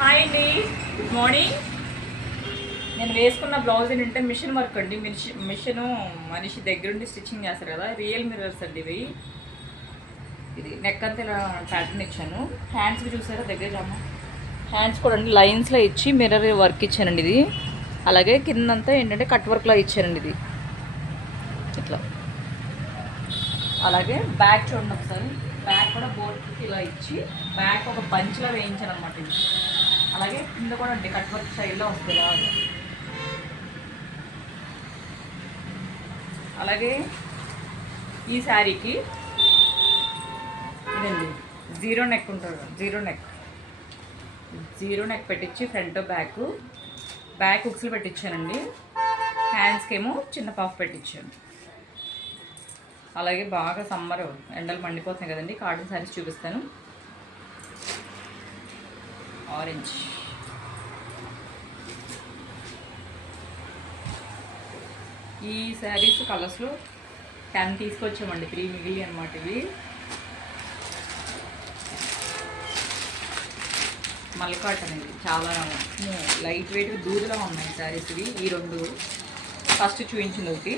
Hi అండి, good morning. నేను వేసుకున్న బ్లౌజ్ ఏంటంటే మిషన్ వర్క్ అండి. మిషన్ మనిషి దగ్గరుండి స్టిచ్చింగ్ చేస్తారు కదా, రియల్ మిర్రర్స్ అండి ఇవి. ఇది నెక్ అంతా ఇలా ప్యాటర్న్ ఇచ్చాను. హ్యాండ్స్కి చూసారా, దగ్గర రామా. హ్యాండ్స్ కూడా అండి లైన్స్లో ఇచ్చి మిర్రర్ వర్క్ ఇచ్చానండి ఇది. అలాగే కిందంతా ఏంటంటే కట్ వర్క్లో ఇచ్చానండి ఇది ఇట్లా. అలాగే బ్యాక్ చూడండి ఒకసారి, బ్యాక్ కూడా బోర్డ్కి ఇలా ఇచ్చి బ్యాక్ ఒక బంచ్లో వేయించాను అనమాట ఇది. అలాగే కింద కూడా అంటే కట్ వర్క్ స్టైల్లో వస్తుంది అలాగే. అలాగే ఈ శారీకి ఇదండి జీరో నెక్ ఉంటుంది, జీరో నెక్ పెట్టించి ఫ్రంట్ బ్యాక్ హుక్స్లు పెట్టించానండి. హ్యాండ్స్కి ఏమో చిన్న పఫ్ పెట్టించాను. అలాగే బాగా సమ్మర్ ఎండలు మండిపోతున్నాయి కదండి, కాటన్ శారీస్ చూపిస్తాను. ఆరెంజ్, ఈ శారీస్ కలర్స్లో 10 తీసుకొచ్చామండి, 3 మిగిలి అనమాట ఇవి. మల్కాటన్ ఇది చాలా లైట్ వెయిట్ దూదులా ఉన్నాయి శారీస్ ఇవి. ఈ 2 ఫస్ట్ చూపించింది ఒకటి,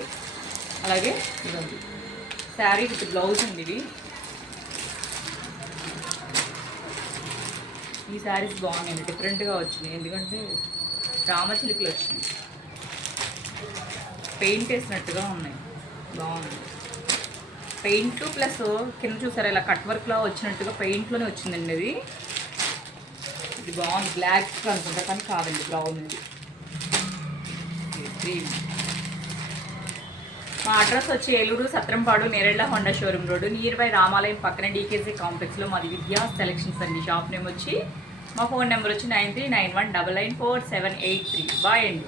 అలాగే ఇదండి శారీ విత్ బ్లౌజ్ అండి ఇది. ఈ శారీస్ బాగున్నాయండి, డిఫరెంట్గా వచ్చినాయి. ఎందుకంటే రామచిలుకలు వచ్చినాయి, పెయింట్ వేసినట్టుగా ఉన్నాయి, బాగుంది. పెయింట్ ప్లస్ కింద చూసారా ఇలా కట్ వర్క్లో వచ్చినట్టుగా పెయింట్లోనే వచ్చిందండి ఇది. ఇది బాగుంది, బ్లాక్ అనుకుంటా కానీ కాదండి, బ్రౌన్ ఇది. క్రీమ్. మా అడ్రస్ వచ్చి Eluru Satrampadu Nerella Honda showroom road, near by రామాలయం పక్కన డీకేసీ కాంప్లెక్స్లో మాది విద్యా సెలెక్షన్స్ అండి. షాప్ నేమ్ వచ్చి, మా ఫోన్ నెంబర్ వచ్చి 9391994783. బాయ్ అండి.